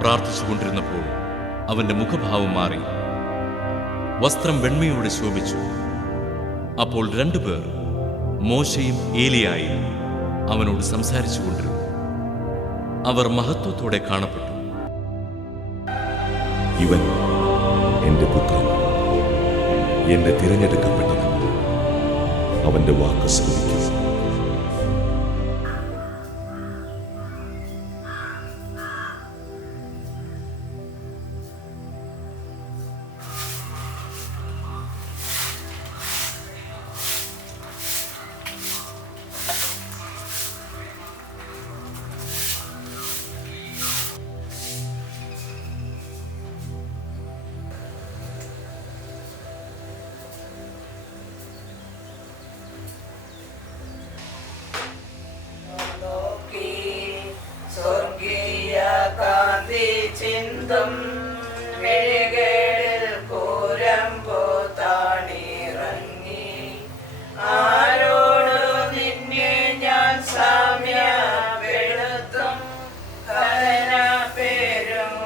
പ്രാർത്ഥിച്ചുകൊണ്ടിരുന്നപ്പോൾ അവന്റെ മുഖഭാവം മാറി, വസ്ത്രം വെണ്മയോടെ ശോഭിച്ചു. അപ്പോൾ രണ്ടുപേർ, മോശയും ഏലിയായും, അവനോട് സംസാരിച്ചു കൊണ്ടിരുന്നു. അവർ മഹത്വത്തോടെ കാണപ്പെട്ടു. ഇവൻ എന്റെ പുത്രൻ, എന്റെ തിരഞ്ഞെടുക്കപ്പെട്ടവൻ. അവന്റെ വാക്ക് ശ്രമിക്കും. ചിന്തും മെഴുകേടിൽ കൂരമ്പോ താണിറങ്ങി, ആരോട് നിന്നെ ഞാൻ സാമ്യപ്പെടുത്തും? കലന പേരും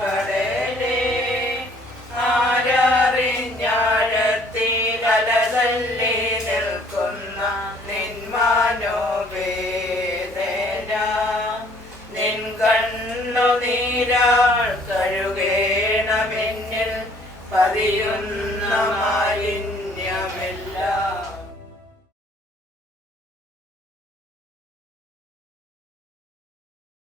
കടലേ, ആരറിഞ്ഞാഴത്തിൽ അലതല്ലി നിൽക്കുന്ന നിന്മാനോവേദന, നിൻ കണ്ണുനീരാൾ കഴുകേണമെന്നിൽ പതിയുന്ന മാലിന്യ